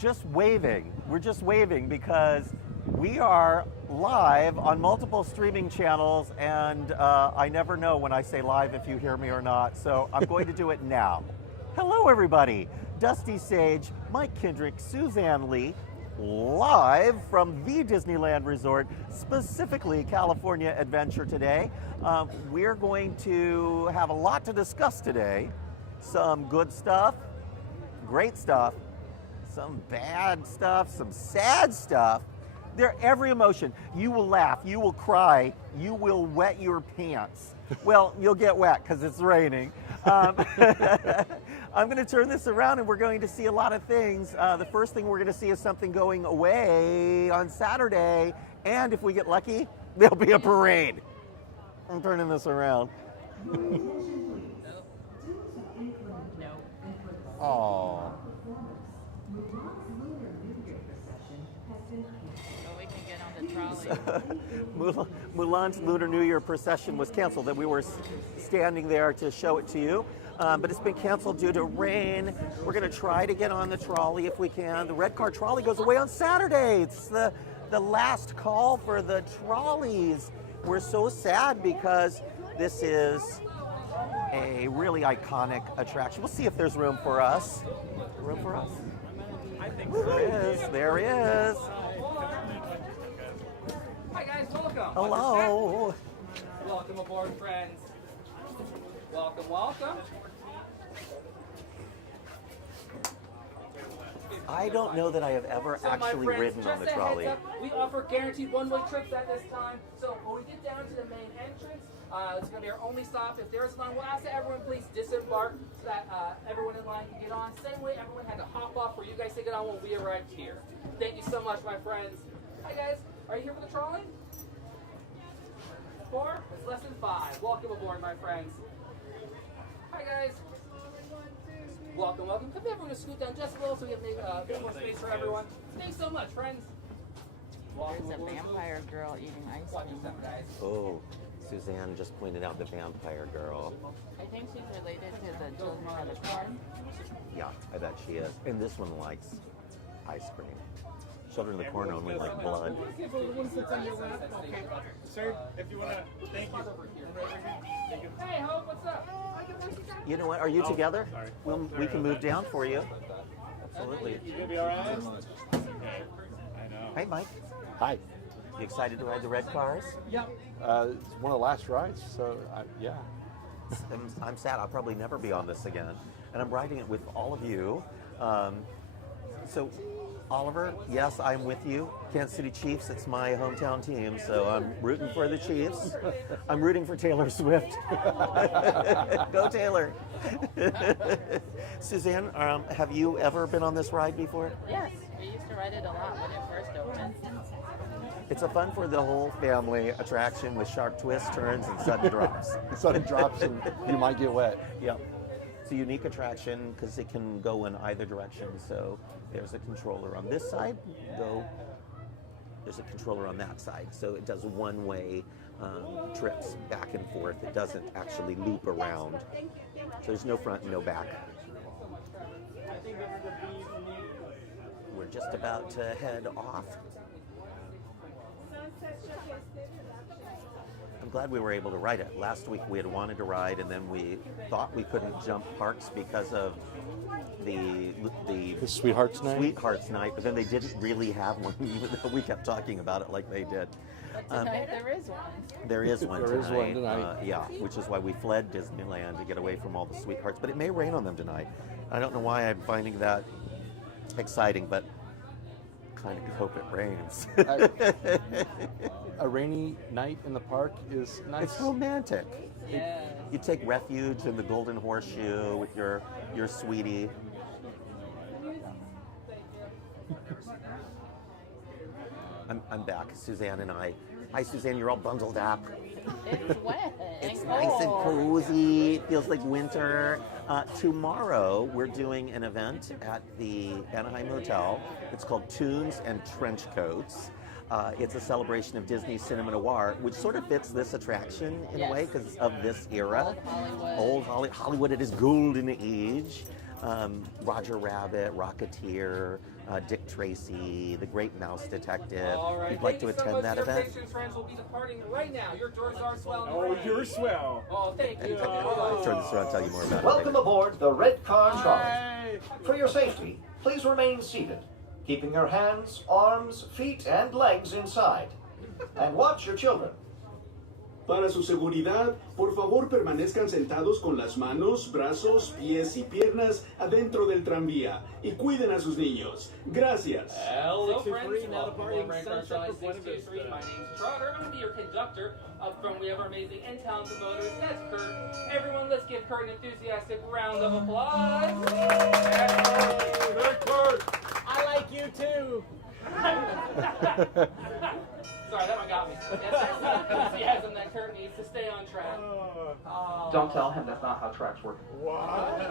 just waving. We're just waving because we are live on multiple streaming channels, and I never know when I say live if you hear me or not, so I'm going to do it now. Hello, everybody. Dusty Sage, Mike Kendrick, Suzanne Lee, live from the Disneyland Resort, specifically California Adventure today. We're going to have a lot to discuss today. Some good stuff, great stuff, some bad stuff, some sad stuff. They're every emotion. You will laugh, you will cry, you will wet your pants. Well, you'll get wet because it's raining. I'm going to turn this around and we're going to see a lot of things. The first thing we're going to see is something going away on Saturday. And if we get lucky, there'll be a parade. I'm turning this around. Oh. Mulan's Lunar New Year procession was canceled. That we were standing there to show it to you, but it's been canceled due to rain. We're going to try to get on the trolley if we can. The red car trolley goes away on Saturday. It's the last call for the trolleys. We're so sad because this is a really iconic attraction. We'll see if there's room for us. Room for us? I think so. There is. There is. Hi guys, welcome. Hello. Welcome aboard, friends. Welcome, welcome. I don't know that I have ever actually ridden on the trolley. Heads up, we offer guaranteed one-way trips at this time. So when we get down to the main entrance, it's going to be our only stop. If there is one, we'll ask that everyone please disembark so that everyone in line can get on. Same way everyone had to hop off for you guys to get on when we arrived here. Thank you so much, my friends. Hi guys, are you here for the trolley? 4? It's less than 5. Welcome aboard, my friends. Hi guys. Welcome, welcome. Come everyone to scoot down just a little so we have a bit more space for everyone. Thanks so much, friends. There's a vampire girl eating ice Watch cream. yourself, guys. Oh, Suzanne just pointed out the vampire girl. I think she's related to the children of the corn. Yeah, I bet she is. And this one likes ice cream. Children of the Corn only like blood. Sir, if you want to, thank you. Hey, Hope, what's up? You know what? Are you together? We can move down for you. Absolutely. You gonna be all right? Okay. I know. Hey, Mike. Hi. You excited to ride the red cars? Yep. It's one of the last rides, so yeah. I'm sad. I'll probably never be on this again. And I'm riding it with all of you. So, Oliver, yes, I'm with you. Kansas City Chiefs, it's my hometown team, so I'm rooting for the Chiefs. I'm rooting for Taylor Swift. Go Taylor. Suzanne, have you ever been on this ride before? Yes, we used to ride it a lot when it first opened. It's a fun for the whole family attraction with sharp twists, turns, and sudden drops. Sudden drops and you might get wet. Yep. It's a unique attraction because it can go in either direction. So there's a controller on this side, there's a controller on that side. So it does one-way trips back and forth. It doesn't actually loop around. So there's no front and no back. We're just about to head off. I'm glad we were able to ride it. Last week we had wanted to ride, and then we thought we couldn't jump parks because of the Sweethearts Night? Sweethearts Night, but then they didn't really have one, even though we kept talking about it like they did. But tonight there is one. There is one There tonight. is one tonight. Yeah, which is why we fled Disneyland to get away from all the sweethearts. But it may rain on them tonight. I don't know why I'm finding that exciting, but kind of hope it rains. A rainy night in the park is nice. It's romantic. Yes. You take refuge in the Golden Horseshoe with your sweetie. I'm back, Suzanne and I. Hi, Suzanne, you're all bundled up. It's wet. It's and nice and cold. cozy. It feels like winter. Tomorrow, we're doing an event at the Anaheim Motel. It's called Tunes and Trench Coats. It's a celebration of Disney's cinema noir, which sort of fits this attraction in a way because of this era. Old Hollywood. Old Hollywood at its golden age. Roger Rabbit, Rocketeer, Dick Tracy, The Great Mouse Detective. All right. You'd like to Thank you so attend much. that Your event? patrons, friends will be departing right now. Your doors are swell. Oh, you're swell. Oh, thank you. I'll turn this around and tell you more about Welcome it. aboard the Red Car Trolley. Hey. For your safety, please remain seated, keeping your hands, arms, feet, and legs inside. And watch your children. Para su seguridad, por favor permanezcan sentados con las manos, brazos, pies y piernas adentro del tranvía y cuiden a sus niños. Gracias. Hello, friends. Welcome to Red Car Trolley 623. My name's Trotter. I'm going to be your conductor from we have our amazing and talented motorists. That's Kurt. Everyone, let's give Kurt an enthusiastic round of applause. Hey, Kurt. I like you too. Sorry, that one got me. Yes, that's the enthusiasm that Kurt needs to stay on track. Don't tell him that's not how tracks work. What?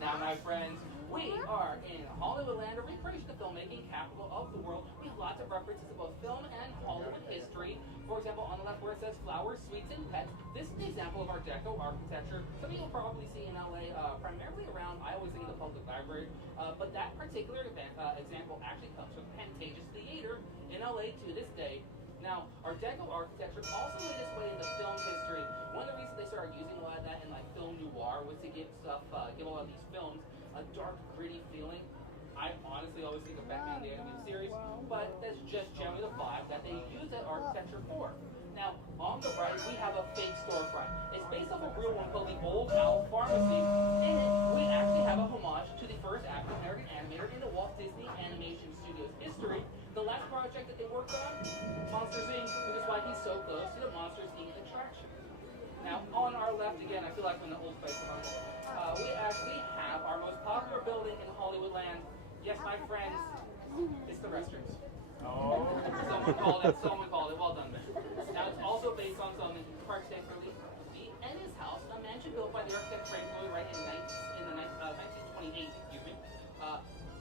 Now, my friends, we are in Hollywoodland, a recreation of filmmaking capital of the world. We have lots of references to both film and Hollywood history. For example, on the left where it says flowers, sweets, and pets, this is an example of Art Deco architecture. Some of you will probably see in LA, primarily around, I always think of the public library, but that particular example actually comes from Pantages Theater in LA to this day. Now, Art Deco architecture also made its way into film history. One of the reasons they started using a lot of that in like film noir was to give stuff, give a lot of these films a dark, gritty feeling. I honestly always think of Batman the Animated Series, but that's just generally the vibe that they use that architecture for. Now, on the right, we have a fake storefront. It's based off a real one called the Old Owl Pharmacy. In it, we actually have a homage to the first African-American animator in the Walt Disney Animation Studios history. The last project that they worked on, Monsters Inc., which is why he's so close to the Monsters Inc. attraction. Now, on our left, again, I feel like we're in the Old Spice commercial, we actually have our most popular building in Hollywoodland. Yes, my friends, it's the restrooms. Oh. Someone called it. Well done, man. Now, it's also based on some Park State Lee Ennis House, a mansion built by the architect Fransokyo right in 1928, excuse me.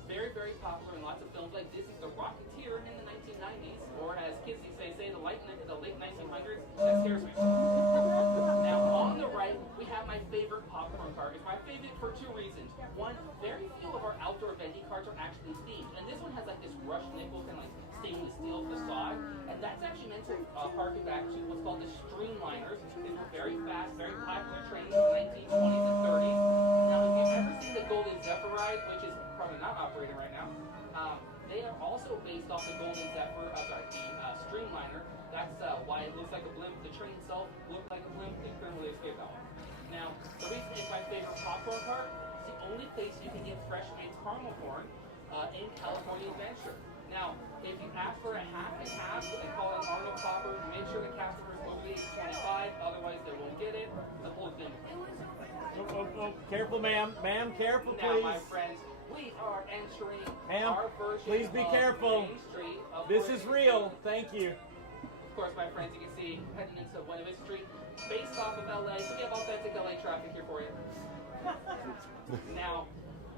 Very, very popular in lots of films like Disney's The Rocketeer in the 1990s, or as kids these days say, the late 1900s. That scares me. Now, on the right, we have my favorite popcorn cart. It's my favorite for two reasons. One, very few of our outdoor vending carts are actually themed, and this one has like this brushed nickel kind of like stainless steel facade, and that's actually meant to harken back to what's called the streamliners. These were very fast, very popular trains in the 1920s and 30s. Now, if you've ever seen the Golden Zephyr ride, which is probably not operating right now, they are also based off the Golden Zephyr, the Streamliner. That's why it looks like a blimp. The train itself looked like a blimp. They couldn't really escape that one. Now, the reason it's my favorite popcorn cart, it's the only place you can get fresh made caramel corn in California Adventure. Now, if you ask for a half and half, they call it Arnold Popper. Make sure the customer is over the age of 25, otherwise they won't get it. The whole thing. Oh, careful, ma'am. Ma'am, careful, Now, please. my friends, we are entering Ma'am, our version please be of careful. Main Street. Of This course, is real. Thank you. Of course, my friends, you can see heading into Buena Street, based off of LA. So we have authentic LA traffic here for you. Now,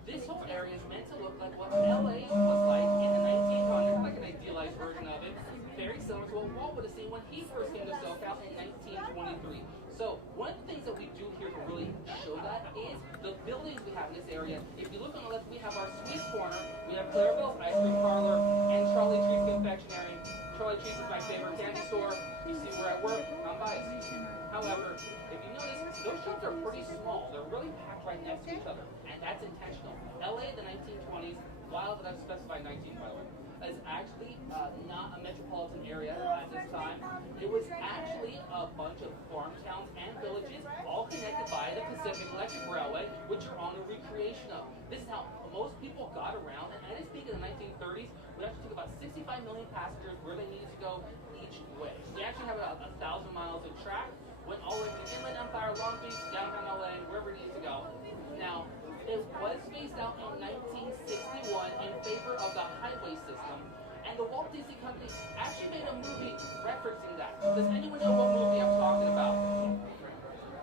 this whole area is meant to look like what LA was like in the 1900s, like an idealized version of it. Very similar to what Walt would have seen when he first came to SoCal in 1923. So one of the things that we do here to really show that is the buildings we have in this area. If you look on the left, we have our Swiss corner, we have Clarabelle's Ice Cream Parlor, and Trolley Treats Confectionery. Trolley Treats is my favorite candy store. You see where I work, I'm biased. However, if you notice, those shops are pretty small. They're really packed right next to each other, and that's intentional. LA in the 1920s, while that's specified 19 by the way, is actually not a metropolitan area at this time. It was actually a bunch of farm towns and villages, all connected by the Pacific Electric Railway, which are on the recreation of. This is how most people got around, and at its peak in the 1930s, we actually took about 65 million passengers where they needed to go each way. We actually have about 1,000 miles of track, went all the way to the Inland Empire, Long Beach, downtown LA, wherever it needs to go. Now, it was phased out in 1961 in favor of the highway system, and the Walt Disney Company actually made a movie referencing that. Does anyone know what movie I'm talking about?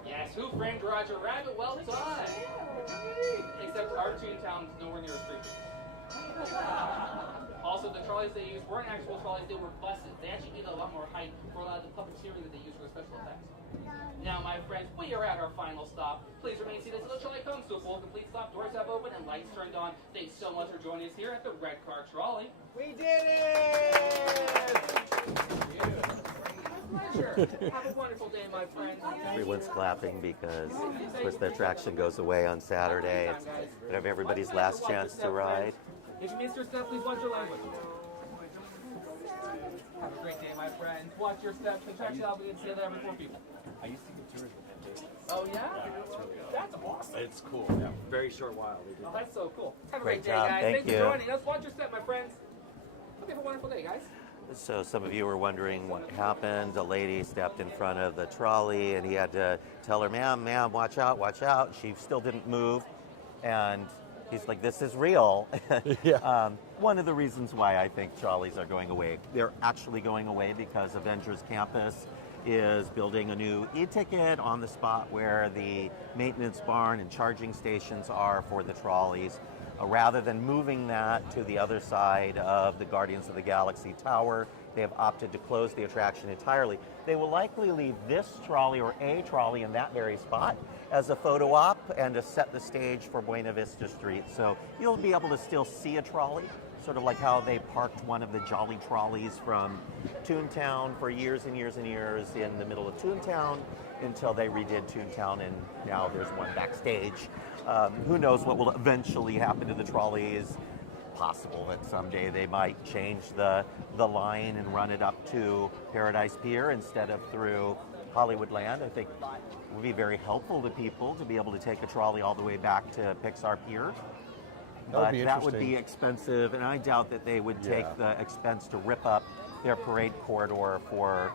Yes, Who Framed Roger Rabbit? Well done! Except our Toontown's nowhere near a street. Also Also, the trolleys they use weren't actual trolleys, they were buses. They actually needed a lot more height for a lot of the puppeteering that they use for the special effects. Now, my friends, we are at our final stop. Please remain seated until the trolley comes to a full complete stop. Doors have opened and lights turned on. Thanks so much for joining us here at the Red Car Trolley. We did it! Pleasure. Have a wonderful day, my friends. Everyone's clapping because, of course, the attraction goes away on Saturday. It's kind of everybody's last chance to ride. If you missed your step, please watch your language. Have a great day, my friends. Watch your steps. Contractual obligation to say that every 4 people. I used to give tours with them. Oh, yeah? That's awesome. It's cool. Yeah. Very short while. They did Oh, that's so cool. Have a Great great day, job. guys. Thank Thanks you. for joining us. Watch your step, my friends. Hope you have a wonderful day, guys. So some of you were wondering what happened. A lady stepped in front of the trolley and he had to tell her, ma'am, watch out, watch out. She still didn't move. And he's like, this is real. Yeah. One of the reasons why I think trolleys are going away, they're actually going away because Avengers Campus is building a new e-ticket on the spot where the maintenance barn and charging stations are for the trolleys. Rather than moving that to the other side of the Guardians of the Galaxy Tower, they have opted to close the attraction entirely. They will likely leave this trolley or a trolley in that very spot as a photo op and to set the stage for Buena Vista Street. So you'll be able to still see a trolley, sort of like how they parked one of the Jolly trolleys from Toontown for years and years and years in the middle of Toontown until they redid Toontown, and now there's one backstage. Who knows what will eventually happen to the trolleys? Possible that someday they might change the line and run it up to Paradise Pier instead of through Hollywoodland. I think it would be very helpful to people to be able to take a trolley all the way back to Pixar Pier. But that would be expensive, and I doubt that they would take the expense to rip up their parade corridor for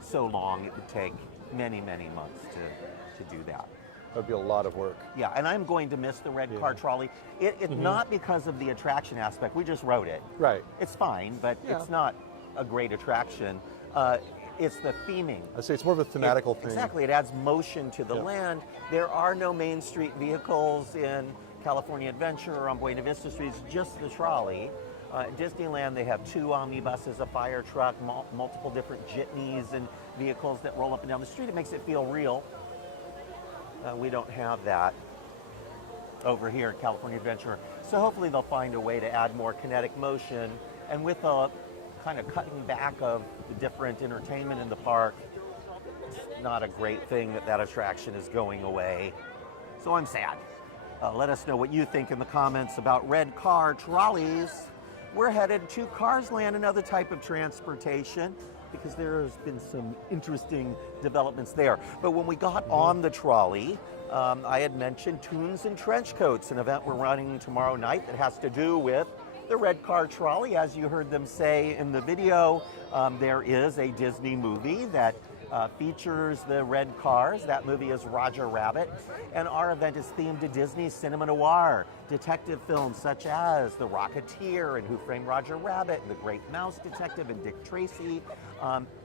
so long. It would take many, many months to do that. That would be a lot of work. Yeah, and I'm going to miss the red car trolley. It's not because of the attraction aspect. We just rode it. Right. It's fine, but it's not a great attraction. It's the theming. I say it's more of a thematical thing. Exactly. It adds motion to the land. There are no Main Street vehicles in California Adventure or on Buena Vista Street. It's just the trolley. At Disneyland, they have 2 omnibuses, a fire truck, multiple different jitneys and vehicles that roll up and down the street. It makes it feel real. We don't have that over here at California Adventure. So hopefully they'll find a way to add more kinetic motion. And with a kind of cutting back of the different entertainment in the park, it's not a great thing that that attraction is going away. So I'm sad. Let us know what you think in the comments about red car trolleys. We're headed to Cars Land, another type of transportation, because there's been some interesting developments there. But when we got on the trolley, I had mentioned Tunes and Trench Coats, an event we're running tomorrow night that has to do with the red car trolley. As you heard them say in the video, there is a Disney movie that features the red cars. That movie is Roger Rabbit, and our event is themed to Disney cinema noir, detective films such as The Rocketeer and Who Framed Roger Rabbit and The Great Mouse Detective and Dick Tracy.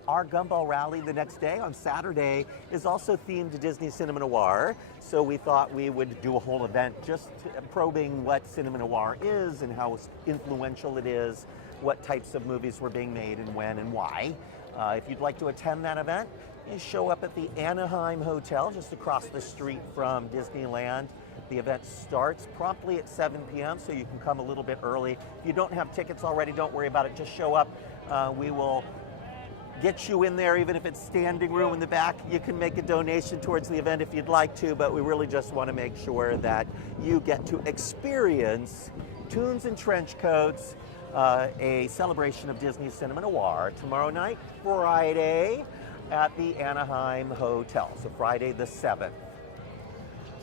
Our Gumball Rally the next day on Saturday is also themed to Disney cinema noir, so we thought we would do a whole event just probing what cinema noir is and how influential it is, what types of movies were being made and when and why. If you'd like to attend that event, you show up at the Anaheim Hotel just across the street from Disneyland. The event starts promptly at 7 p.m., so you can come a little bit early. If you don't have tickets already, don't worry about it. Just show up. We will get you in there, even if it's standing room in the back. You can make a donation towards the event if you'd like to, but we really just want to make sure that you get to experience Tunes and Trench Coats, a celebration of Disney cinema noir tomorrow night, Friday, at the Anaheim Hotel. So Friday the 7th.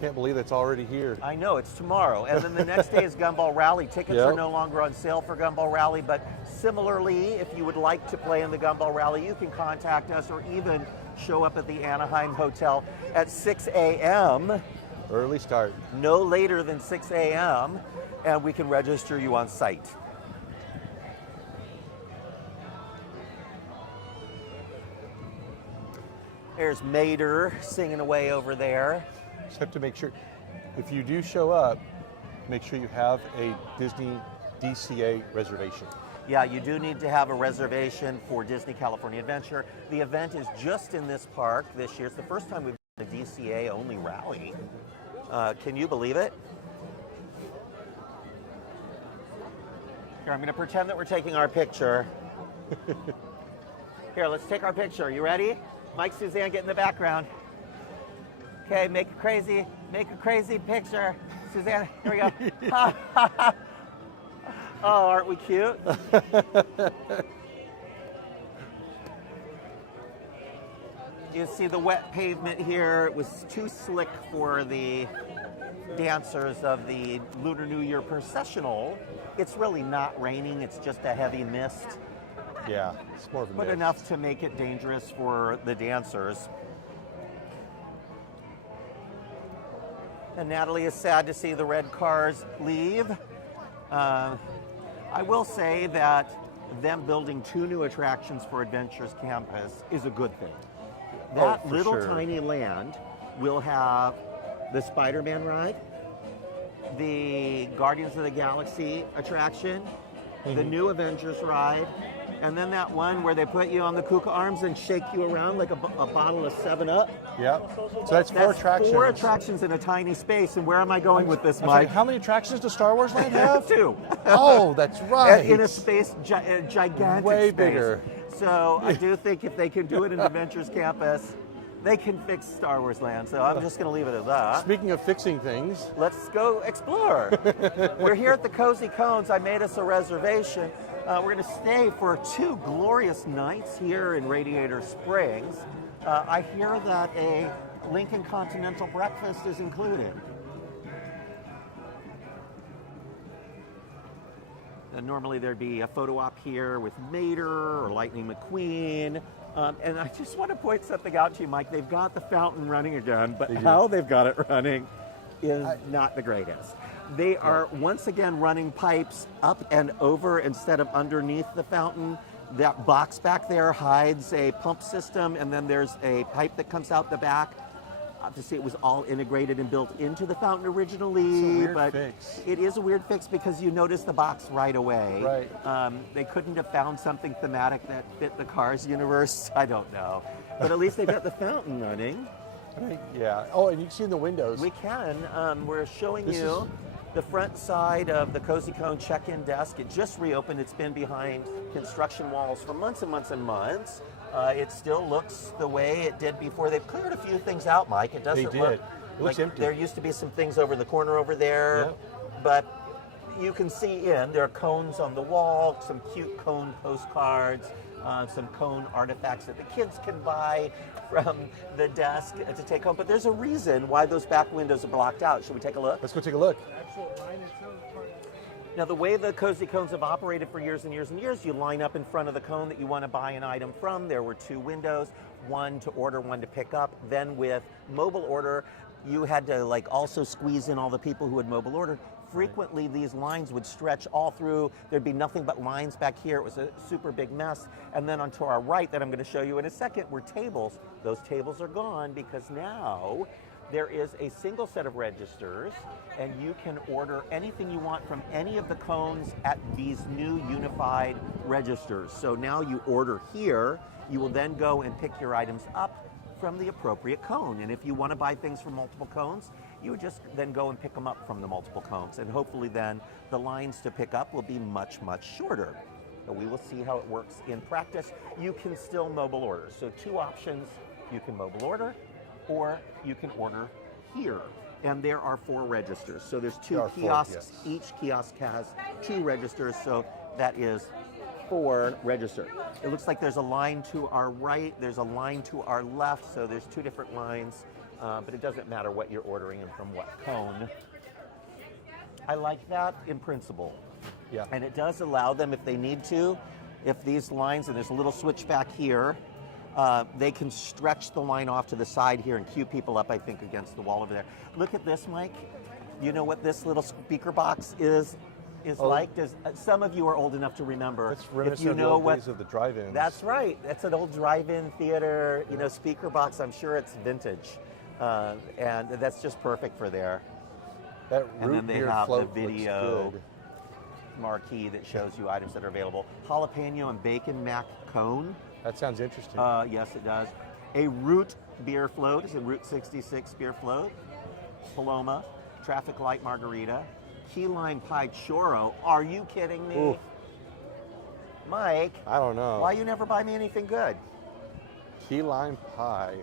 Can't believe it's already here. I know, it's tomorrow. And then the next day is Gumball Rally. Tickets are no longer on sale for Gumball Rally, but similarly, if you would like to play in the Gumball Rally, you can contact us or even show up at the Anaheim Hotel at 6 a.m. Early start. No later than 6 a.m. and we can register you on site. There's Mater singing away over there. Just have to make sure, if you do show up, make sure you have a Disney DCA reservation. Yeah, you do need to have a reservation for Disney California Adventure. The event is just in this park this year. It's the first time we've done a DCA only rally. Can you believe it? Here, I'm going to pretend that we're taking our picture. Here, let's take our picture. You ready? Mike, Suzanne, get in the background. Okay, make a crazy picture. Suzanne, here we go. Oh, aren't we cute? You see the wet pavement here. It was too slick for the dancers of the Lunar New Year processional. It's really not raining, it's just a heavy mist. Yeah, it's more of a But mist. enough to make it dangerous for the dancers. And Natalie is sad to see the red cars leave. I will say that them building 2 new attractions for Adventures Campus is a good thing. That for little sure. tiny land will have the Spider-Man ride, the Guardians of the Galaxy attraction, the new Avengers ride, and then that one where they put you on the Kuka arms and shake you around like a bottle of 7-Up. Yep. So that's 4 attractions. 4 attractions in a tiny space. And where am I going with this, I'm sorry, Mike? how many attractions does Star Wars Land have? 2. Oh, that's right. In a space, gigantic Way space. bigger. So I do think if they can do it in Adventures Campus, they can fix Star Wars Land. So I'm just going to leave it at that. Speaking of fixing things, Let's go explore. We're here at the Cozy Cones. I made us a reservation. We're going to stay for 2 glorious nights here in Radiator Springs. I hear that a Lincoln Continental breakfast is included. And normally there'd be a photo op here with Mater or Lightning McQueen. And I just want to point something out to you, Mike. They've got the fountain running again, but how they've got it running is not the greatest. They are once again running pipes up and over instead of underneath the fountain. That box back there hides a pump system, and then there's a pipe that comes out the back. Obviously, it was all integrated and built into the fountain originally. It's a weird but fix. it is a weird fix because you notice the box right away. Right. They couldn't have found something thematic that fit the Cars universe. I don't know. But at least they got the fountain running. yeah. Oh, and you can see in the windows. We can. We're showing This you is- the front side of the Cozy Cone check-in desk. It just reopened. It's been behind construction walls for months and months and months. It still looks the way it did before. They've cleared a few things out, Mike. It doesn't They did. look It looks like empty. there used to be some things over the corner over there, but you can see in. There are cones on the wall, some cute cone postcards, some cone artifacts that the kids can buy from the desk to take home. But there's a reason why those back windows are blocked out. Should we take a look? Let's go take a look. Now, the way the Cozy Cones have operated for years and years and years, you line up in front of the cone that you want to buy an item from. There were 2 windows, one to order, one to pick up. Then with mobile order, you had to also squeeze in all the people who had mobile order. Frequently, these lines would stretch all through. There'd be nothing but lines back here. It was a super big mess. And then onto our right, that I'm going to show you in a second, were tables. Those tables are gone because now there is a single set of registers, and you can order anything you want from any of the cones at these new unified registers. So now you order here, you will then go and pick your items up from the appropriate cone. And if you want to buy things from multiple cones, you would just then go and pick them up from the multiple cones. And hopefully then the lines to pick up will be much, much shorter. So we will see how it works in practice. You can still mobile order. So 2 options: you can mobile order, or you can order here. And there are 4 registers. So there's 2 There are 4, kiosks. yes. Each kiosk has 2 registers, so that is 4 registers. It looks like there's a line to our right, there's a line to our left, so there's 2 different lines, but it doesn't matter what you're ordering and from what cone. I like that in principle. Yeah. And it does allow them, if they need to, if these lines, and there's a little switch back here, they can stretch the line off to the side here and queue people up, I think, against the wall over there. Look at this, Mike. You know what this little speaker box is like? Does some of you are old enough to remember? It's if reminiscent you of the know old what days of the drive-ins. That's right. That's an old drive-in theater, speaker box. I'm sure it's vintage, and that's just perfect for there. That And root then they beer have the float video. looks good. marquee that shows you items that are available. Jalapeno and bacon mac cone. That sounds interesting. Yes, it does. A root beer float is a Route 66 beer float. Paloma, traffic light margarita. Key lime pie churro. Are you kidding me? Oof. Mike, I don't know. why you never buy me anything good? Key lime pie.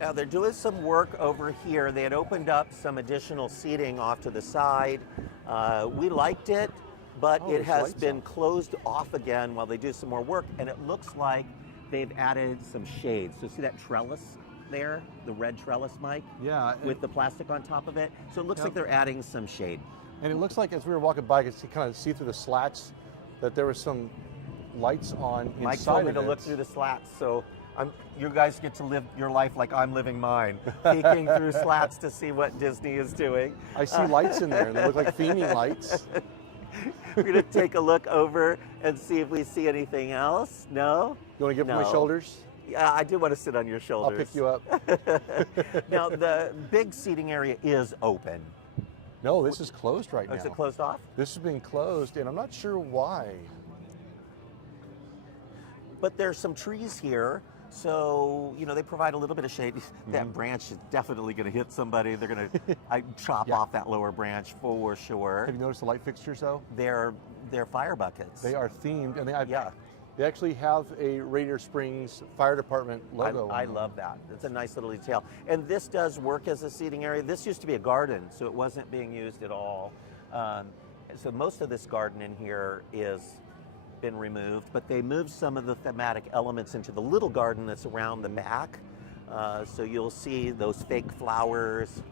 Now they're doing some work over here. They had opened up some additional seating off to the side. We liked it, but it there's has lights been on. closed off again while they do some more work, and it looks like they've added some shades. So see that trellis there, the red trellis, Mike? Yeah. With the plastic on top of it. So it looks like they're adding some shade. And it looks like as we were walking by, I could kind of see through the slats that there was some lights on inside Mike told me of to it. look through the slats, so you guys get to live your life like I'm living mine, peeking through slats to see what Disney is doing. I see lights in there, and they look like theming lights. We're gonna take a look over and see if we see anything else. No? You want to give them my No. shoulders? Yeah, I do want to sit on your I'll shoulders. pick you up. Now, the big seating area is open. No, this is closed right now. Is it closed off? This has been closed, and I'm not sure why. But there's some trees here, so they provide a little bit of shade. That branch is definitely going to hit somebody. They're going to chop off that lower branch for sure. Have you noticed the light fixtures though? They're fire buckets. They are themed, and Yeah. they actually have a Radiator Springs Fire Department logo. I love that. It's a nice little detail. And this does work as a seating area. This used to be a garden, so it wasn't being used at all. So most of this garden in here is been removed, but they moved some of the thematic elements into the little garden that's around the back. So you'll see those fake flowers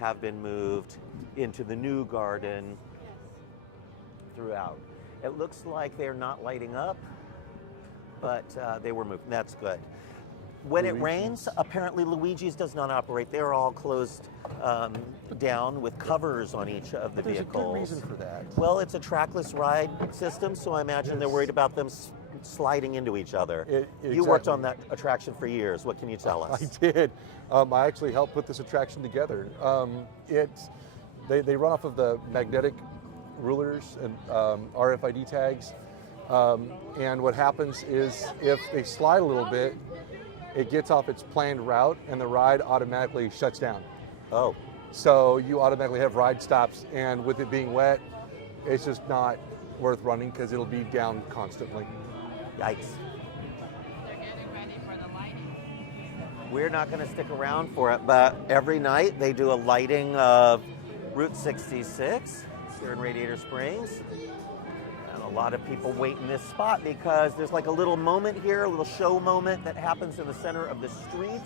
have been moved into the new garden throughout. It looks like they're not lighting up, but they were moved. That's good. When it rains, apparently Luigi's does not operate. They're all closed down with covers on each of the There's vehicles. a good reason for that. Well, it's a trackless ride system, so I imagine they're worried about them sliding into each other. You worked on that attraction for years. What can you tell us? I did. I actually helped put this attraction together. They run off of the magnetic rulers and RFID tags. And what happens is if they slide a little bit, it gets off its planned route and the ride automatically shuts down. Oh. So you automatically have ride stops, and with it being wet, it's just not worth running because it'll be down constantly. Yikes. They're getting ready for the lighting. We're not going to stick around for it, but every night they do a lighting of Route 66 here in Radiator Springs. And a lot of people wait in this spot because there's like a little moment here, a little show moment that happens in the center of the street.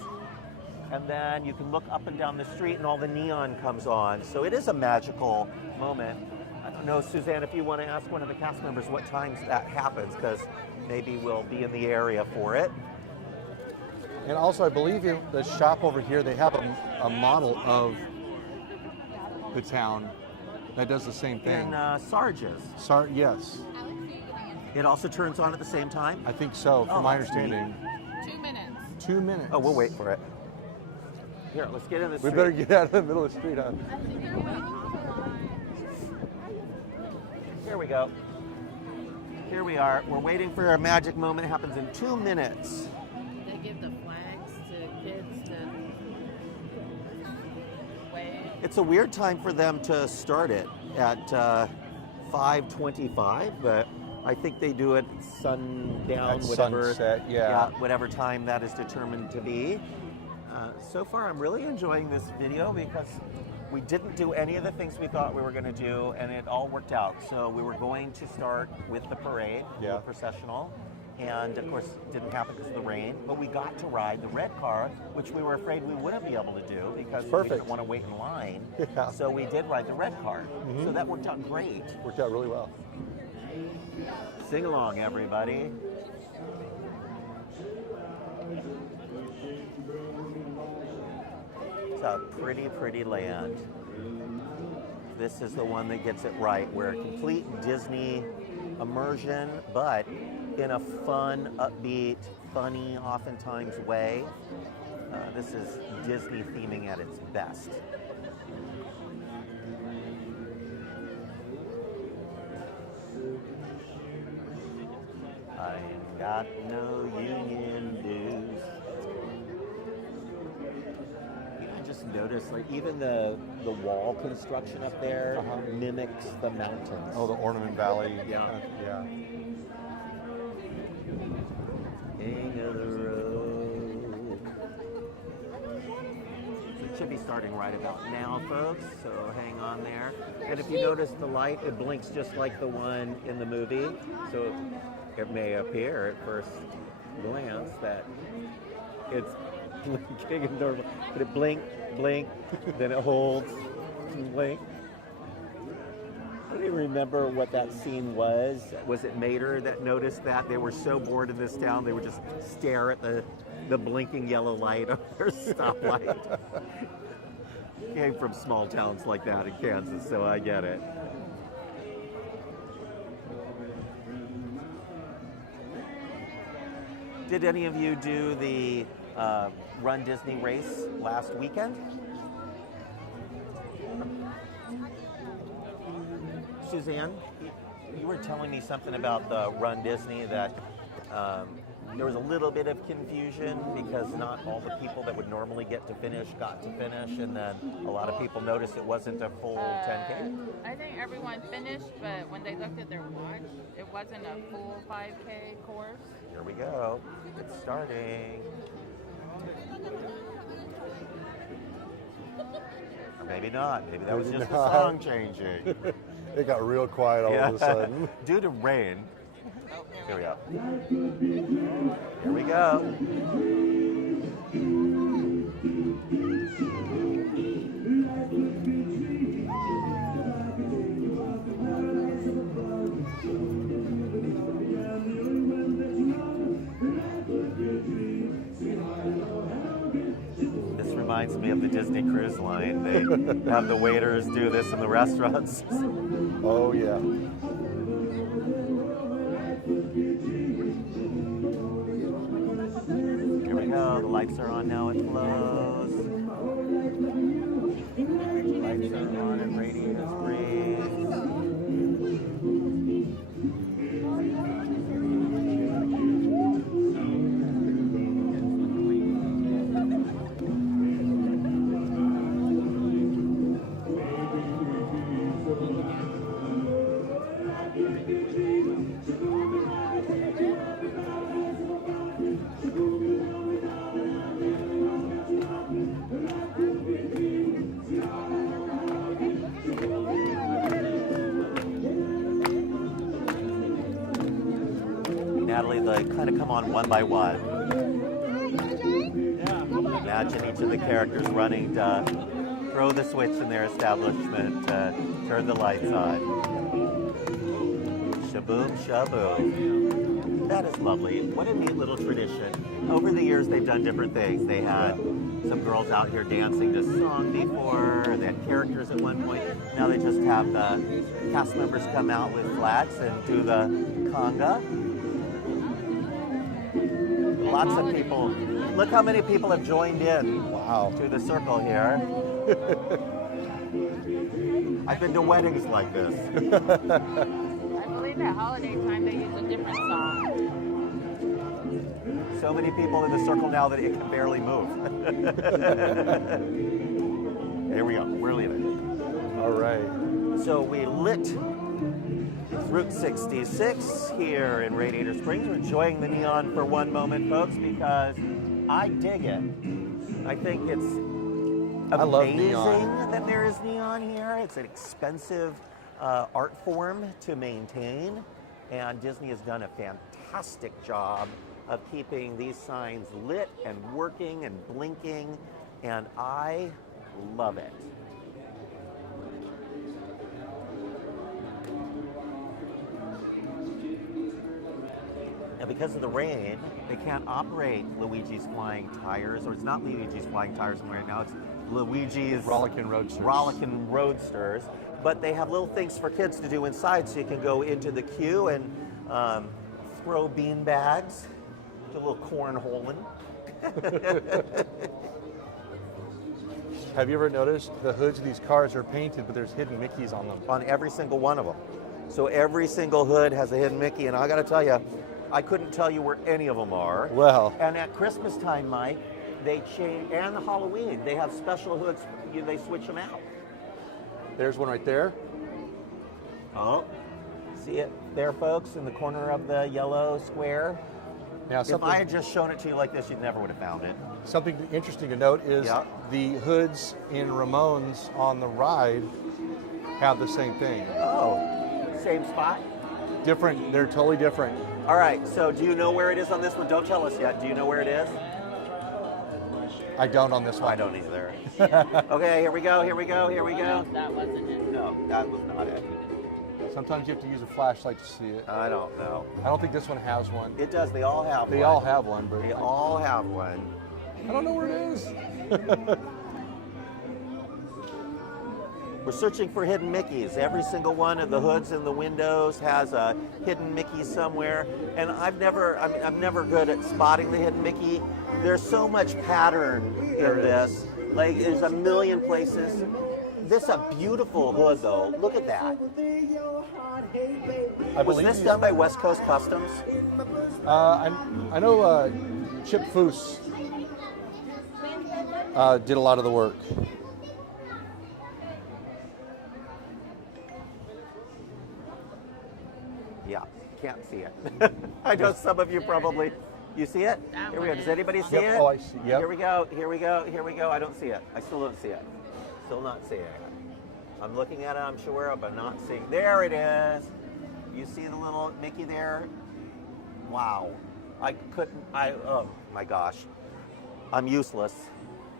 And then you can look up and down the street and all the neon comes on. So it is a magical moment. I don't know, Suzanne, if you want to ask one of the cast members what times that happens, because maybe we'll be in the area for it. And also, I believe in the shop over here, they have a model of the town that does the same thing. In Sarges. Yes, It also turns on at the same time? I think so, from my that's neat. understanding. 2 minutes. 2 minutes. Oh, we'll wait for it. Here, let's get in the We street. better get out of the middle of the street, huh? Here we go. Here we are. We're waiting for a magic moment. It happens in 2 minutes. They give the flags to kids to wave. It's a weird time for them to start it at 5:25, but I think they do it sundown, At whatever. sunset, yeah. Whatever time that is determined to be. So far, I'm really enjoying this video because we didn't do any of the things we thought we were going to do, and it all worked out. So we were going to start with the parade, the processional, and of course, it didn't happen because of the rain. But we got to ride the red car, which we were afraid we wouldn't be able to do because we didn't want to wait in line. Yeah. So we did ride the red car. So that worked out great. Worked out really well. Sing along, everybody. It's a pretty, pretty land. This is the one that gets it right. We're a complete Disney immersion, but in a fun, upbeat, funny, oftentimes way. This is Disney theming at its best. Got no union dues. I just noticed, like, even the wall construction up there mimics the mountains. Oh, the Ornament Valley. Yeah. Yeah. King of the road. So it should be starting right about now, folks, so hang on there. And if you notice the light, it blinks just like the one in the movie. So it may appear at first glance that it's blinking and normal, but it blink, then it holds, and blink. I don't even remember what that scene was. Was it Mater that noticed that? They were so bored in this town, they would just stare at the blinking yellow light of their stoplight. Came from small towns like that in Kansas, so I get it. Did any of you do the Run Disney race last weekend? Suzanne, you were telling me something about the Run Disney that there was a little bit of confusion because not all the people that would normally get to finish got to finish, and then a lot of people noticed it wasn't a full 10K. I think everyone finished, but when they looked at their watch, it wasn't a full 5K course. Here we go. It's starting. Or maybe not. Maybe that was just the song changing. It got real quiet all of a sudden. Due to rain. Here we go. Here we go. This reminds me of the Disney Cruise Line. They have the waiters do this in the restaurants. Oh, yeah. Here we go. The lights are on now at Flows. Lights are on at Radiator Springs. Natalie, they kind of come on one by one. Imagine each of the characters running to throw the switch in their establishment to turn the lights on. Shaboom, shaboom. That is lovely. What a neat little tradition. Over the years, they've done different things. They had some girls out here dancing to song before. They had characters at one point. Now they just have the cast members come out with flags and do the conga. Lots of people. Look how many people have joined in. Wow. To the circle here. I've been to weddings like this. I believe at holiday time they use a different song. So many people in the circle now that it can barely move. Here we go. We're leaving. All right. So we lit Route 66 here in Radiator Springs. We're enjoying the neon for one moment, folks, because I dig it. I think it's amazing that there is neon here. It's an expensive art form to maintain, and Disney has done a fantastic job of keeping these signs lit and working and blinking, and I love it. And because of the rain, they can't operate Luigi's Flying Tires, or it's not Luigi's Flying Tires right now, it's Luigi's Rollickin' Roadsters. Rollickin' Roadsters. But they have little things for kids to do inside, so you can go into the queue and throw bean bags, do a little cornholing. Have you ever noticed the hoods of these cars are painted, but there's hidden Mickeys on them? On every single one of them. So every single hood has a hidden Mickey, and I gotta tell you, I couldn't tell you where any of them are. Well, And at Christmas time, Mike, they change, and Halloween, they have special hoods. They switch them out. there's one right there. Oh, see it there, folks, in the corner of the yellow square? Now, If I had just shown it to you like this, you never would have found it. something interesting to note is Yeah. the hoods in Ramon's on the ride have the same thing. Oh, same spot? Different, they're totally different. All right, so do you know where it is on this one? Don't tell us yet. Do you know where it is? I don't on this one. I don't either. Okay, here we go, here we go, here we go. That wasn't it. No, that was not it. Sometimes you have to use a flashlight to see it. I don't know. I don't think this one has one. It does, they all have one. They all have one, but They all have one. I don't know where it is. We're searching for hidden Mickeys. Every single one of the hoods in the windows has a hidden Mickey somewhere. And I'm never good at spotting the hidden Mickey. There's so much pattern in this. Like, there's a million places. This is a beautiful hood, though. Look at that. I Was believe this these- done by West Coast Customs? I know Chip Foose did a lot of the work. Yeah, can't see it. I know some of you probably. You see it? That Here we go. one Does is. anybody see Yep. it? Oh, I see. Yep. Here we go. Here we go. Here we go. I don't see it. I still don't see it. Still not seeing it. I'm looking at it, I'm sure, but not seeing. There it is. You see the little Mickey there? Wow. Oh my gosh. I'm useless.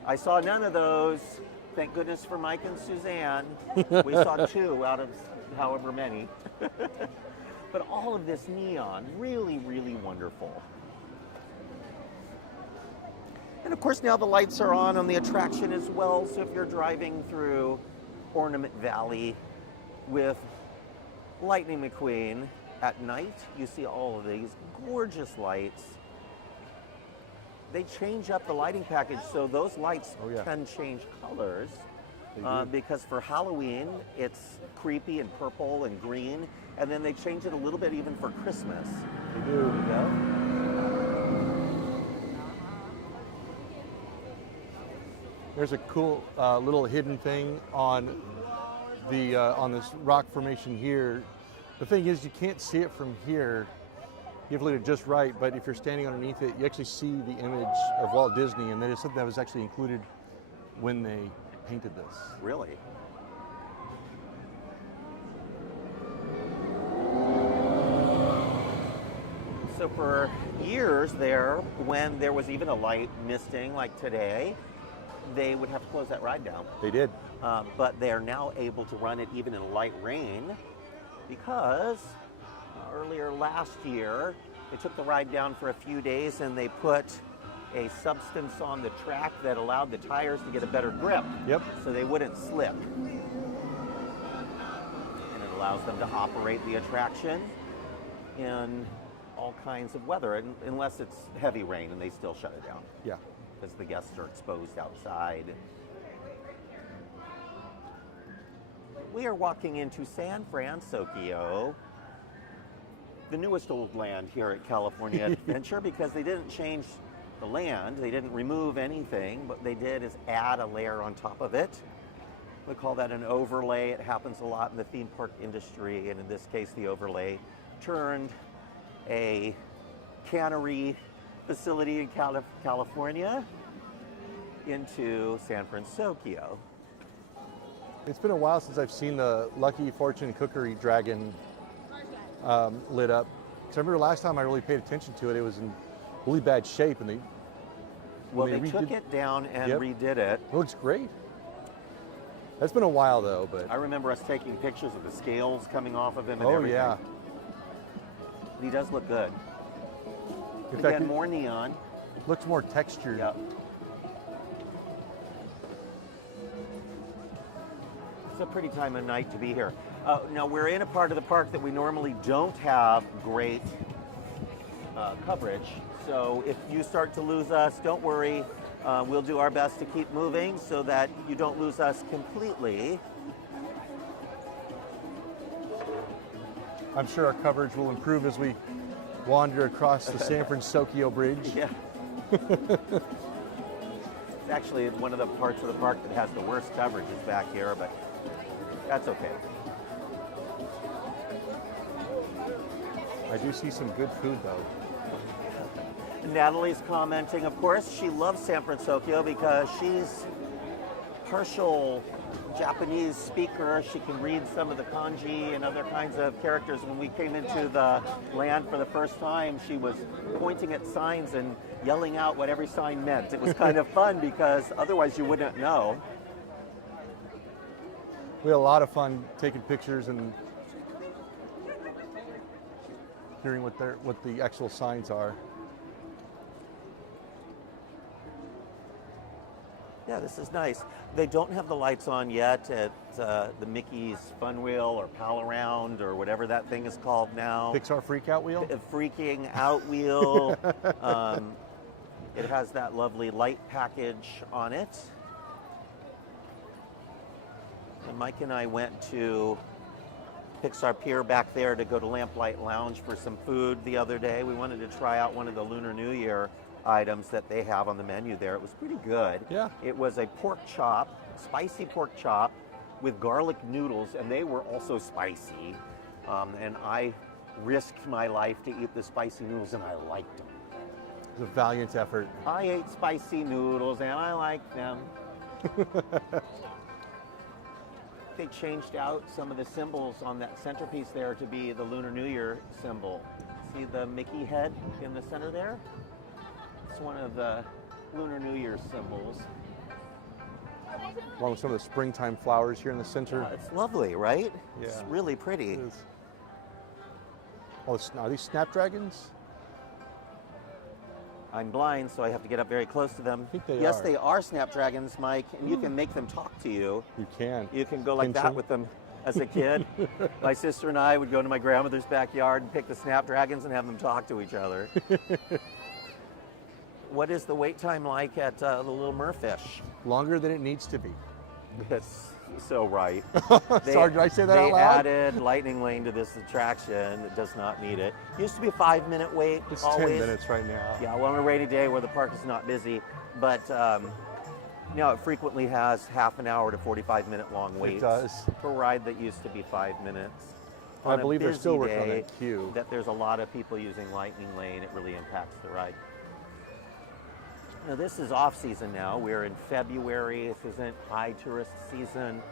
I saw none of those. Thank goodness for Mike and Suzanne. We saw 2 out of however many. But all of this neon, really, really wonderful. And of course now the lights are on the attraction as well, so if you're driving through Ornament Valley with Lightning McQueen at night, you see all of these gorgeous lights. They change up the lighting package, so those lights can change colors. Because for Halloween, it's creepy and purple and green, and then they change it a little bit even for Christmas. They do. There we go. There's a cool little hidden thing on this rock formation here. The thing is, you can't see it from here. You have to look at it just right, but if you're standing underneath it, you actually see the image of Walt Disney, and that is something that was actually included when they painted this. Really? So for years there, when there was even a light misting like today, they would have to close that ride down. They did. But they're now able to run it even in light rain because earlier last year, they took the ride down for a few days and they put a substance on the track that allowed the tires to get a better grip. Yep. So they wouldn't slip. And it allows them to operate the attraction in all kinds of weather, unless it's heavy rain and they still shut it down. Yeah. Because the guests are exposed outside. We are walking into San Fransokyo, the newest old land here at California Adventure, because they didn't change the land, they didn't remove anything. What they did is add a layer on top of it. We call that an overlay. It happens a lot in the theme park industry, and in this case the overlay turned a cannery facility in California into San Fransokyo. It's been a while since I've seen the Lucky Fortune Cookery Dragon lit up. Because I remember last time I really paid attention to it, it was in really bad shape, and they took it down and redid it. It looks great. That's been a while though, but I remember us taking pictures of the scales coming off of him and oh everything. yeah. He does look good. In Again, fact, more neon. it looks more textured. Yep. It's a pretty time of night to be here. Now we're in a part of the park that we normally don't have great coverage. So if you start to lose us, don't worry. We'll do our best to keep moving so that you don't lose us completely. I'm sure our coverage will improve as we wander across the San Fransokyo Bridge. Yeah. It's actually one of the parts of the park that has the worst coverage is back here, but that's okay. I do see some good food though. Natalie's commenting, of course, she loves San Fransokyo because she's partial Japanese speaker. She can read some of the kanji and other kinds of characters. When we came into the land for the first time, she was pointing at signs and yelling out what every sign meant. It was kind of fun because otherwise you wouldn't know. We had a lot of fun taking pictures and hearing what the actual signs are. Yeah, this is nice. They don't have the lights on yet at the Mickey's Fun Wheel or Pal Around or whatever that thing is called now. Pixar Freak Out Wheel? Freaking Out Wheel. It has that lovely light package on it. And Mike and I went to Pixar Pier back there to go to Lamplight Lounge for some food the other day. We wanted to try out one of the Lunar New Year items that they have on the menu there. It was pretty good. Yeah. It was a pork chop, spicy pork chop with garlic noodles, and they were also spicy. And I risked my life to eat the spicy noodles, and I liked them. It was a valiant effort. I ate spicy noodles, and I liked them. They changed out some of the symbols on that centerpiece there to be the Lunar New Year symbol. See the Mickey head in the center there? It's one of the Lunar New Year symbols. Along with some of the springtime flowers here in the center. It's lovely, right? Yeah. It's really pretty. It is. Oh, are these snapdragons? I'm blind, so I have to get up very close to them. I think they yes, are. they are snapdragons, Mike, and you can make them talk to you. You can. You can go like Pinch that them. with them. As a kid, my sister and I would go to my grandmother's backyard and pick the snapdragons and have them talk to each other. What is the wait time like at the Little Merfish? Longer than it needs to be. That's so right. Sorry, did I say that out They loud? added Lightning Lane to this attraction. It does not need it. Used to be a 5-minute wait. It's always. 10 minutes right now. Yeah, well, on a rainy day where the park is not busy, but it frequently has half an hour to 45-minute long waits. It does. For a ride that used to be 5 minutes. I believe they're still busy working on day that queue. That there's a lot of people using Lightning Lane. It really impacts the ride. Now, this is off-season now. We're in February. This isn't high tourist season.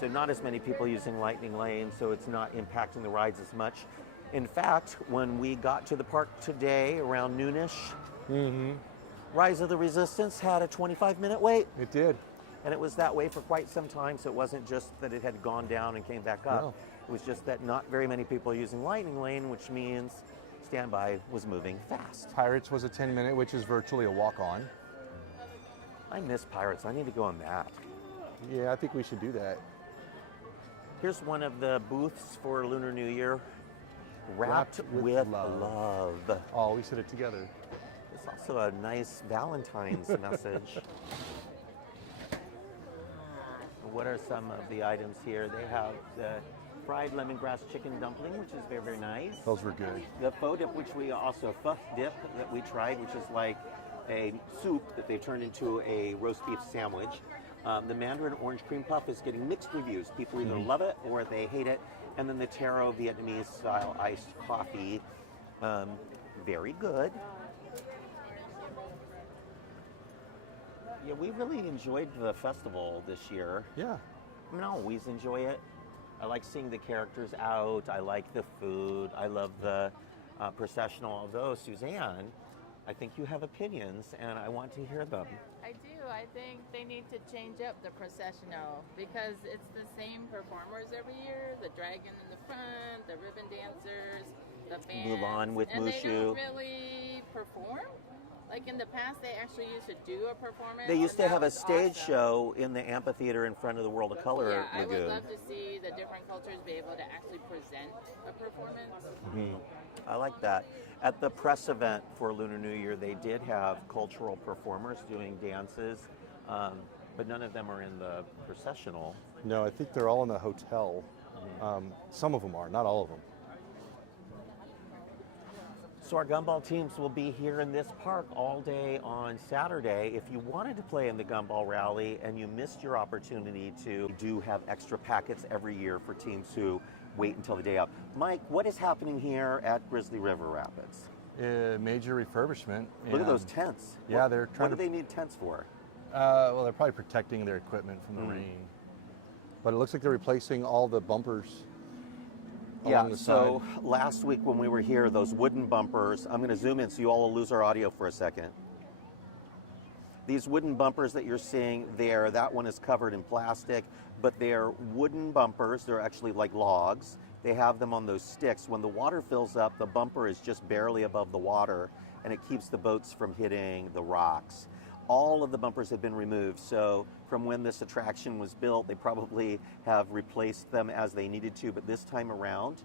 So not as many people using Lightning Lane, so it's not impacting the rides as much. In fact, when we got to the park today around noonish, Rise of the Resistance had a 25-minute wait. It did. And it was that way for quite some time, so it wasn't just that it had gone down and came back up. No. It was just that not very many people are using Lightning Lane, which means standby was moving fast. Pirates was a 10-minute, which is virtually a walk-on. I miss Pirates. I need to go on that. Yeah, I think we should do that. Here's one of the booths for Lunar New Year. Wrapped with love. Oh, we said it together. It's also a nice Valentine's message. What are some of the items here? They have the fried lemongrass chicken dumpling, which is very, very nice. Those were good. The pho dip, which we also, pho dip that we tried, which is like a soup that they turned into a roast beef sandwich. The Mandarin orange cream puff is getting mixed reviews. People either love it or they hate it. And then the taro Vietnamese style iced coffee, very good. Yeah, we really enjoyed the festival this year. Yeah. I mean, I always enjoy it. I like seeing the characters out. I like the food. I love the processional. Although, Suzanne, I think you have opinions, and I want to hear them. I do. I think they need to change up the processional because it's the same performers every year. The dragon in the front, the ribbon dancers, the bands. Mulan with and Mushu. They don't really perform. Like in the past, they actually used to do a performance. They used to That have a was stage awesome. show in the amphitheater in front of the World of Color Yeah, I would Lagoon. love to see the different cultures be able to actually present a performance. I like that. At the press event for Lunar New Year, they did have cultural performers doing dances, but none of them are in the processional. No, I think they're all in the hotel. Some of them are, not all of them. So our gumball teams will be here in this park all day on Saturday. If you wanted to play in the gumball rally and you missed your opportunity to, we do have extra packets every year for teams who wait until the day of. Mike, what is happening here at Grizzly River Rapids? Major refurbishment. Look at those tents. Yeah, they're trying What do they need tents for? Well, they're probably protecting their equipment from the rain. But it looks like they're replacing all the bumpers. Yeah, along the so side. last week when we were here, those wooden bumpers, I'm going to zoom in so you all will lose our audio for a second. These wooden bumpers that you're seeing there, that one is covered in plastic, but they're wooden bumpers. They're actually like logs. They have them on those sticks. When the water fills up, the bumper is just barely above the water, and it keeps the boats from hitting the rocks. All of the bumpers have been removed, so from when this attraction was built, they probably have replaced them as they needed to, but this time around,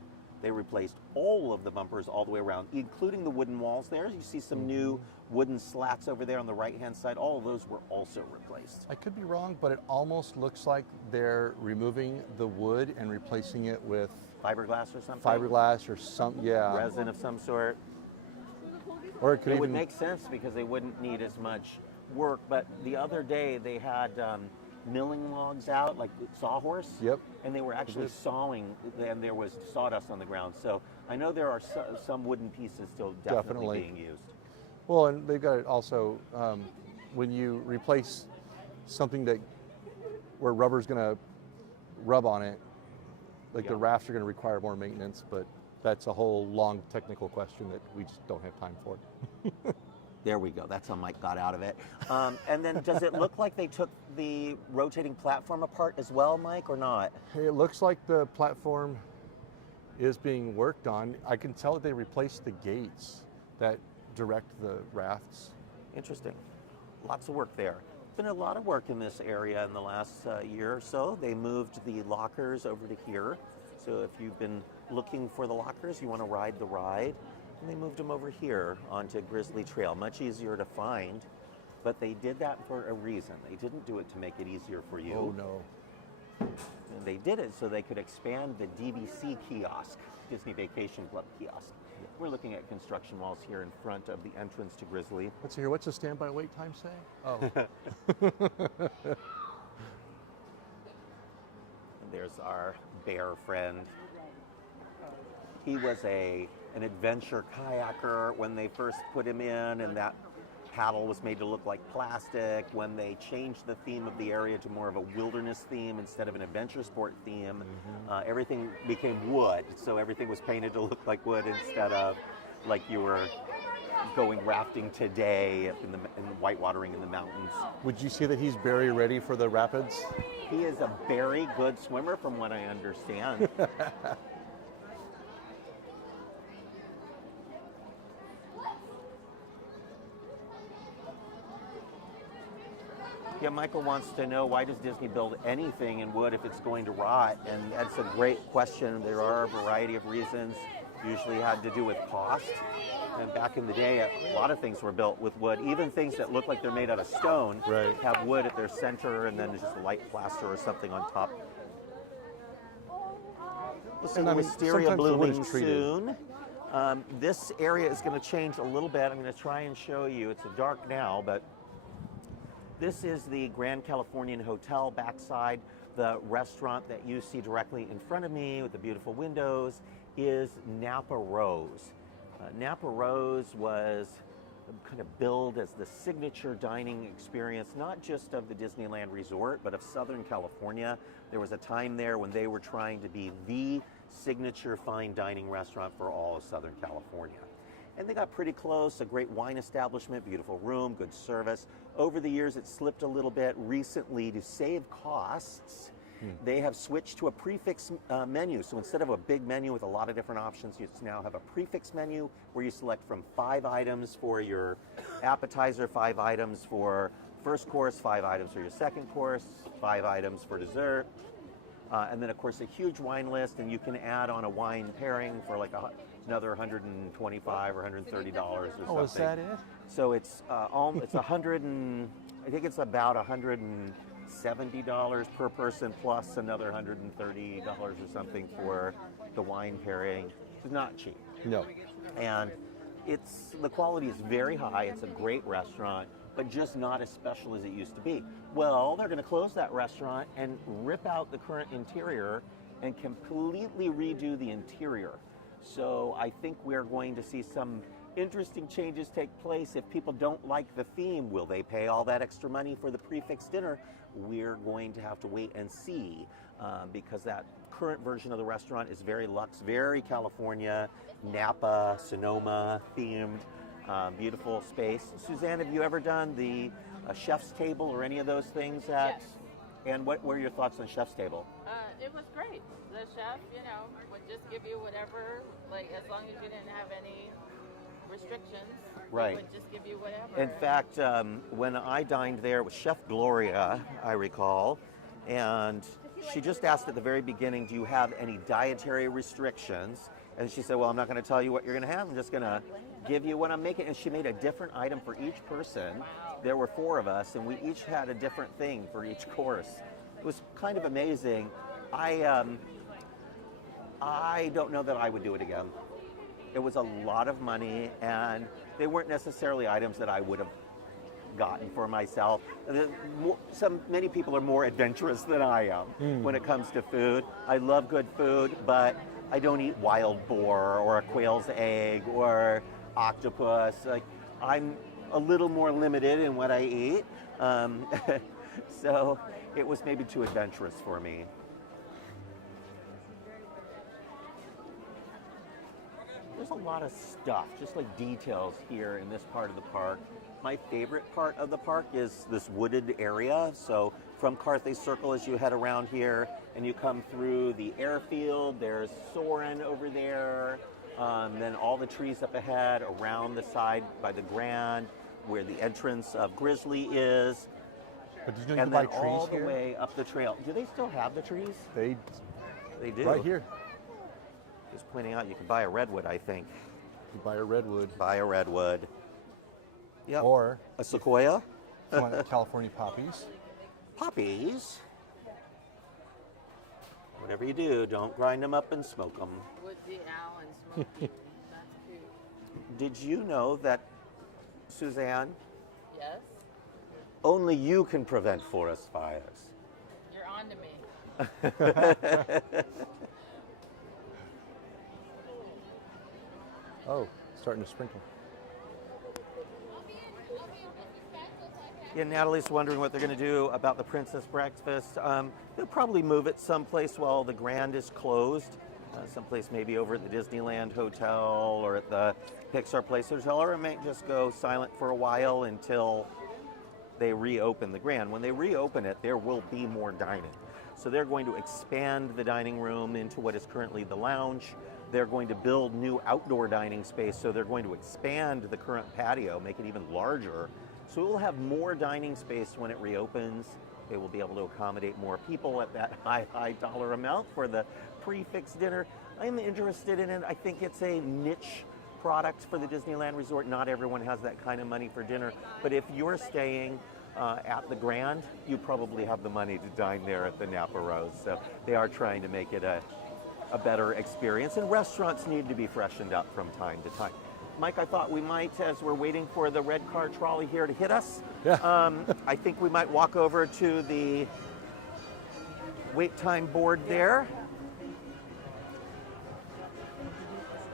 they replaced all of the bumpers all the way around, including the wooden walls there. You see some new wooden slats over there on the right-hand side. All of those were also replaced. I could be wrong, but it almost looks like they're removing the wood and replacing it with Fiberglass or something? fiberglass or some, yeah. Resin of some sort. Or it could It even would make sense because they wouldn't need as much work, but the other day they had milling logs out, like sawhorse. Yep. And they were actually sawing, and there was sawdust on the ground. So I know there are some wooden pieces still definitely being used. Well, and they've got it also, when you replace something that where rubber's going to rub on it, like the rafts are going to require more maintenance, but that's a whole long technical question that we just don't have time for. There we go. That's how Mike got out of it. And then does it look like they took the rotating platform apart as well, Mike, or not? It looks like the platform is being worked on. I can tell that they replaced the gates that direct the rafts. Interesting. Lots of work there. Been a lot of work in this area in the last year or so. They moved the lockers over to here. So if you've been looking for the lockers, you want to ride the ride, and they moved them over here onto Grizzly Trail. Much easier to find, but they did that for a reason. They didn't do it to make it easier for you. Oh no. And they did it so they could expand the DVC kiosk, Disney Vacation Club kiosk. We're looking at construction walls here in front of the entrance to Grizzly. Let's hear, what's the standby wait time say? Oh. And there's our bear friend. He was an adventure kayaker when they first put him in, and that paddle was made to look like plastic. When they changed the theme of the area to more of a wilderness theme instead of an adventure sport theme, everything became wood. So everything was painted to look like wood instead of like you were going rafting today in whitewatering in the mountains. Would you say that he's very ready for the rapids? He is a very good swimmer from what I understand. Yeah, Michael wants to know, why does Disney build anything in wood if it's going to rot? And that's a great question. There are a variety of reasons. Usually had to do with cost. And back in the day, a lot of things were built with wood. Even things that look like they're made out of stone have wood at their center, and then just light plaster or something on top. We'll see the wisteria blooming soon. This area is going to change a little bit. I'm going to try and show you. It's dark now, but this is the Grand Californian Hotel backside. The restaurant that you see directly in front of me with the beautiful windows is Napa Rose. Napa Rose was kind of billed as the signature dining experience, not just of the Disneyland Resort, but of Southern California. There was a time there when they were trying to be the signature fine dining restaurant for all of Southern California. And they got pretty close, a great wine establishment, beautiful room, good service. Over the years, it slipped a little bit. Recently, to save costs, they have switched to a prefix menu. So instead of a big menu with a lot of different options, you now have a prefix menu where you select from 5 items for your appetizer, 5 items for first course, 5 items for your second course, 5 items for dessert. And then, of course, a huge wine list, and you can add on a wine pairing for like another $125 or $130 or something. Oh, is that it? So it's it's I think it's about $170 per person plus another $130 or something for the wine pairing. It's not cheap. No. And the quality is very high. It's a great restaurant, but just not as special as it used to be. Well, they're going to close that restaurant and rip out the current interior and completely redo the interior. So I think we're going to see some interesting changes take place. If people don't like the theme, will they pay all that extra money for the prefix dinner? We're going to have to wait and see, because that current version of the restaurant is very luxe, very California, Napa, Sonoma themed, beautiful space. Suzanne, have you ever done the chef's table or any of those things at? Yes. And what were your thoughts on chef's table? It was great. The chef, would just give you whatever, like as long as you didn't have any restrictions, Right. he would just give you whatever. In fact, when I dined there with Chef Gloria, I recall, and she just asked at the very beginning, do you have any dietary restrictions? And she said, well, I'm not going to tell you what you're going to have. I'm just going to give you what I'm making. And she made a different item for each person. There were 4 of us, and we each had a different thing for each course. It was kind of amazing. I don't know that I would do it again. It was a lot of money, and they weren't necessarily items that I would have gotten for myself. Many people are more adventurous than I am when it comes to food. I love good food, but I don't eat wild boar or a quail's egg or octopus. Like, I'm a little more limited in what I eat, so it was maybe too adventurous for me. There's a lot of stuff, just like details here in this part of the park. My favorite part of the park is this wooded area. So from Carthay Circle, as you head around here and you come through the airfield, there's Soarin' over there. Then all the trees up ahead, around the side by the Grand, where the entrance of Grizzly is. But did you And buy then trees all the here? way up the trail. Do they still have the trees? They do. right here. Just pointing out, you can buy a redwood, I think. You buy a redwood. Buy a redwood. Yep. Or a sequoia. if you want California poppies. Poppies. Whatever you do, don't grind them up and smoke them. Would the owl and smoky. That's cute. Did you know that, Suzanne, Yes? only you can prevent forest fires? You're on to me. Oh, starting to sprinkle. Yeah, Natalie's wondering what they're going to do about the Princess Breakfast. They'll probably move it someplace while the Grand is closed. Someplace maybe over at the Disneyland Hotel or at the Pixar Place Hotel, or it may just go silent for a while until they reopen the Grand. When they reopen it, there will be more dining. So they're going to expand the dining room into what is currently the lounge. They're going to build new outdoor dining space, so they're going to expand the current patio, make it even larger. So it will have more dining space when it reopens. They will be able to accommodate more people at that high dollar amount for the prefix dinner. I'm interested in it. I think it's a niche product for the Disneyland Resort. Not everyone has that kind of money for dinner, but if you're staying at the Grand, you probably have the money to dine there at the Napa Rose. So they are trying to make it a better experience, and restaurants need to be freshened up from time to time. Mike, I thought we might, as we're waiting for the red car trolley here to hit us, I think we might walk over to the wait time board there.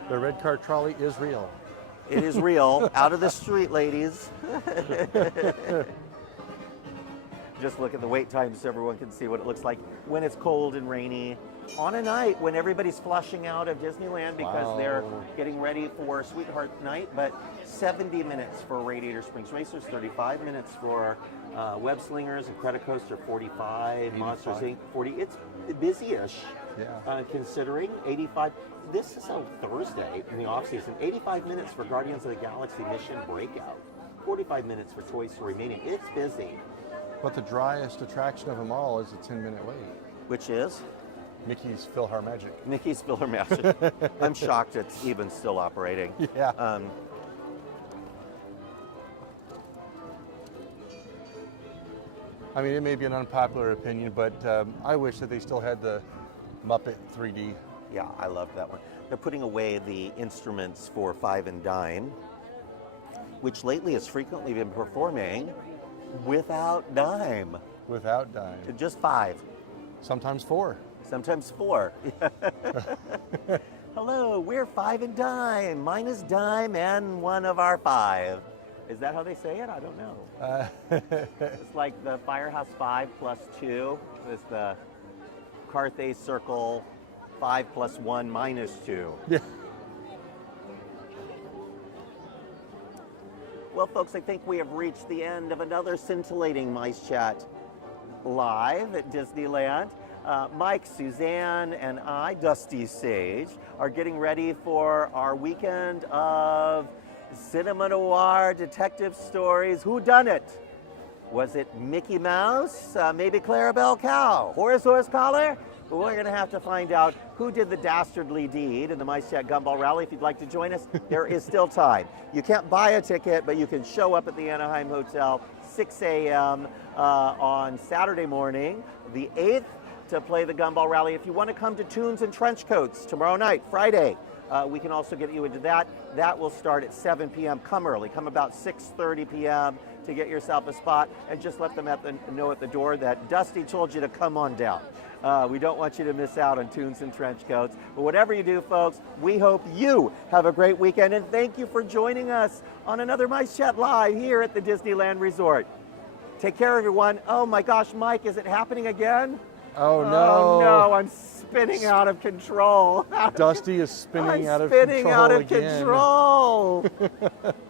The red car trolley is real. It is real. Out of the street, ladies. Just look at the wait time so everyone can see what it looks like when it's cold and rainy. On a night when everybody's flushing out of Disneyland because they're getting ready for Sweetheart Night, but 70 minutes for Radiator Springs Racers, 35 minutes for Web Slingers and Credit Coaster, 45, Monsters Inc., 40. It's busy-ish, considering 85. This is a Thursday in the off-season. 85 minutes for Guardians of the Galaxy Mission Breakout, 45 minutes for Toy Story Mania. It's busy. But the driest attraction of them all is a 10-minute wait. Which is? Mickey's PhilharMagic. Mickey's PhilharMagic. I'm shocked it's even still operating. Yeah. I mean, it may be an unpopular opinion, but I wish that they still had the Muppet 3D Yeah, I loved that one. They're putting away the instruments for Five and Dime, which lately has frequently been performing without dime. Without dime. Just 5. Sometimes 4. Sometimes 4. Hello, we're Five and Dime, minus dime and one of our 5. Is that how they say it? I don't know. It's like the Firehouse 5 plus 2 is the Carthay Circle 5 plus 1 minus 2. Yeah. Well, folks, I think we have reached the end of another scintillating MiceChat live at Disneyland. Mike, Suzanne, and I, Dusty Sage, are getting ready for our weekend of cinema noir detective stories. Who done it? Was it Mickey Mouse? Maybe Clarabelle Cow? Horace Collar? But we're going to have to find out who did the dastardly deed in the MiceChat Gumball Rally. If you'd like to join us, there is still time. You can't buy a ticket, but you can show up at the Anaheim Hotel 6 a.m. On Saturday morning, the 8th, to play the Gumball Rally. If you want to come to Tunes and Trench Coats tomorrow night, Friday, we can also get you into that. That will start at 7 p.m. Come early. Come about 6:30 p.m. to get yourself a spot, and just let them know at the door that Dusty told you to come on down. We don't want you to miss out on Tunes and Trench Coats. But whatever you do, folks, we hope you have a great weekend, and thank you for joining us on another MiceChat Live here at the Disneyland Resort. Take care, everyone. Oh my gosh, Mike, is it happening again? Oh no! Oh no! I'm spinning out of control. Dusty is spinning out of control control again. Spinning out of control.